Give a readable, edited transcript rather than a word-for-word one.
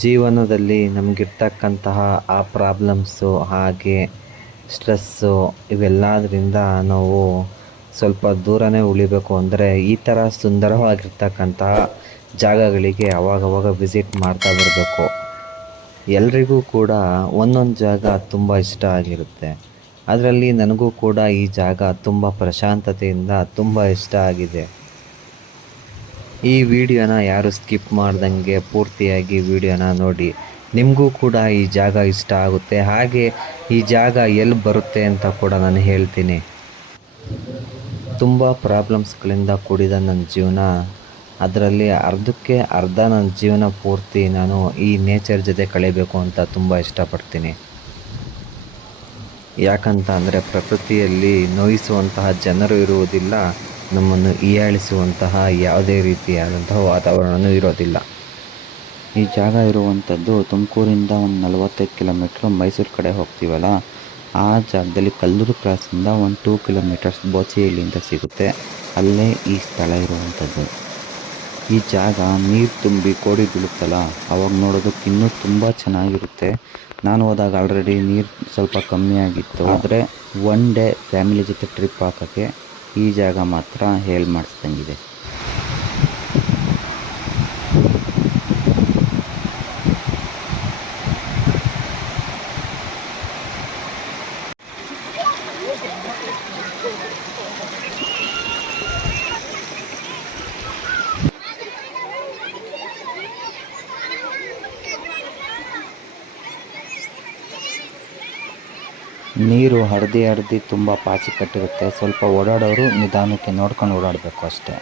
ಜೀವನದಲ್ಲಿ ನಮಗಿರ್ತಕ್ಕಂತಹ ಆ ಪ್ರಾಬ್ಲಮ್ಸು ಹಾಗೆ ಸ್ಟ್ರೆಸ್ಸು ಇವೆಲ್ಲದರಿಂದ ನಾವು ಸ್ವಲ್ಪ ದೂರನೇ ಉಳಿಬೇಕು ಅಂದರೆ ಈ ಥರ ಸುಂದರವಾಗಿರ್ತಕ್ಕಂತಹ ಜಾಗಗಳಿಗೆ ಅವಾಗವಾಗ ವಿಸಿಟ್ ಮಾಡ್ತಾ ಬರಬೇಕು. ಎಲ್ರಿಗೂ ಕೂಡ ಒಂದೊಂದು ಜಾಗ ತುಂಬ ಇಷ್ಟ ಆಗಿರುತ್ತೆ. ಅದರಲ್ಲಿ ನನಗೂ ಕೂಡ ಈ ಜಾಗ ತುಂಬ ಪ್ರಶಾಂತತೆಯಿಂದ ತುಂಬ ಇಷ್ಟ ಆಗಿದೆ. ಈ ವಿಡಿಯೋನ ಯಾರು ಸ್ಕಿಪ್ ಮಾಡ್ದಂಗೆ ಪೂರ್ತಿಯಾಗಿ ವಿಡಿಯೋನ ನೋಡಿ. ನಿಮಗೂ ಕೂಡ ಈ ಜಾಗ ಇಷ್ಟ ಆಗುತ್ತೆ. ಹಾಗೆ ಈ ಜಾಗ ಎಲ್ಲಿ ಬರುತ್ತೆ ಅಂತ ಕೂಡ ನಾನು ಹೇಳ್ತೀನಿ. ತುಂಬ ಪ್ರಾಬ್ಲಮ್ಸ್ಗಳಿಂದ ಕೂಡಿದ ನನ್ನ ಜೀವನ, ಅದರಲ್ಲಿ ಅರ್ಧಕ್ಕೆ ಅರ್ಧ ನನ್ನ ಜೀವನ ಪೂರ್ತಿ ನಾನು ಈ ನೇಚರ್ ಜೊತೆ ಕಳೀಬೇಕು ಅಂತ ತುಂಬ ಇಷ್ಟಪಡ್ತೀನಿ. ಯಾಕಂತ ಅಂದರೆ ಪ್ರಕೃತಿಯಲ್ಲಿ ನೋಯಿಸುವಂತಹ ಜನರು ಇರುವುದಿಲ್ಲ, ನಮ್ಮನ್ನು ಹೀಯಾಳಿಸುವಂತಹ ಯಾವುದೇ ರೀತಿಯಾದಂತಹ ವಾತಾವರಣವೂ ಇರೋದಿಲ್ಲ. ಈ ಜಾಗ ಇರುವಂಥದ್ದು ತುಮಕೂರಿಂದ ಒಂದು 45 ಕಿಲೋಮೀಟ್ರು ಮೈಸೂರು ಕಡೆ ಹೋಗ್ತೀವಲ್ಲ, ಆ ಜಾಗದಲ್ಲಿ ಕಲ್ಲೂರು ಕ್ರಾಸಿಂದ ಒಂದು 2 ಕಿಲೋಮೀಟರ್ಸ್ ಬೋಚಿಹಳ್ಳಿಯಿಂದ ಸಿಗುತ್ತೆ. ಅಲ್ಲೇ ಈ ಸ್ಥಳ ಇರುವಂಥದ್ದು. ಈ ಜಾಗ ನೀರು ತುಂಬಿ ಕೋಡಿ ಬೀಳುತ್ತಲ್ಲ, ಅವಾಗ ನೋಡೋದಕ್ಕೆ ಇನ್ನೂ ತುಂಬ ಚೆನ್ನಾಗಿರುತ್ತೆ. ನಾನು ಹೋದಾಗ ಆಲ್ರೆಡಿ ನೀರು ಸ್ವಲ್ಪ ಕಮ್ಮಿ ಆಗಿತ್ತು. ಆದರೆ ಒನ್ ಡೇ ಫ್ಯಾಮಿಲಿ ಜೊತೆ ಟ್ರಿಪ್ ಹಾಕೋಕ್ಕೆ ಈ ಜಾಗ ಮಾತ್ರ ಹೇಳಿ ಮಾಡಿಸ್ದಂಗಿದೆ. ನೀರು ಹರಿದು ತುಂಬ ಪಾಚಿ ಕಟ್ಟಿರುತ್ತೆ. ಸ್ವಲ್ಪ ಓಡಾಡೋರು ನಿಧಾನಕ್ಕೆ ನೋಡ್ಕೊಂಡು ಓಡಾಡಬೇಕು ಅಷ್ಟೇ.